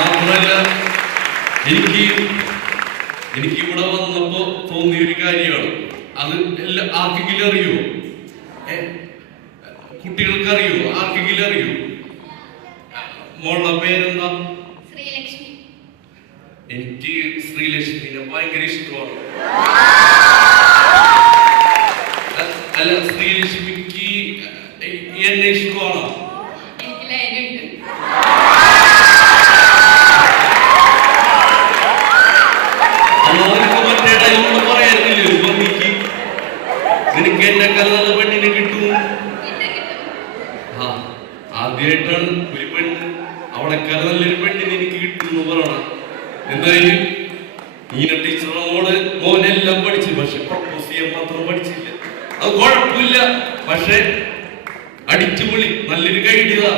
മാത്രമല്ല എനിക്ക് ഇവിടെ വന്നപ്പോ തോന്നിയൊരു കാര്യമാണ്. അത് ആർക്കെങ്കിലും അറിയോ? കുട്ടികൾക്ക് അറിയോ? ആർക്കെങ്കിലും അറിയോ? മോളുടെ പേരെന്താ? എനിക്ക് ശ്രീലക്ഷ്മിനെ ഭയങ്കര ഇഷ്ടമാണ്. അല്ല, ശ്രീലക്ഷ്മിക്ക് എന്നെ ഇഷ്ടമാണോ? മറ്റേ ഡയലോഗ് പറയാനില്ലേ? നിനക്ക് എന്നെക്കാൾ നല്ല പെണ്ണിനെ കിട്ടും. ആദ്യമായിട്ടാണ് ഒരു പെണ്ണ് അവളെക്കാൾ നല്ലൊരു പെണ്ണിനെ എനിക്ക് കിട്ടുമെന്ന് പറയണം. എന്തായാലും നീന ടീച്ചറോട് മോനെല്ലാം പഠിച്ചു, പക്ഷെ പ്രപ്പോസ് ചെയ്യാൻ മാത്രം പഠിച്ചില്ല. അത് കുഴപ്പമില്ല, പക്ഷെ അടിച്ചുപൊളി നല്ലൊരു ഗൈഡ് ചെയ്താ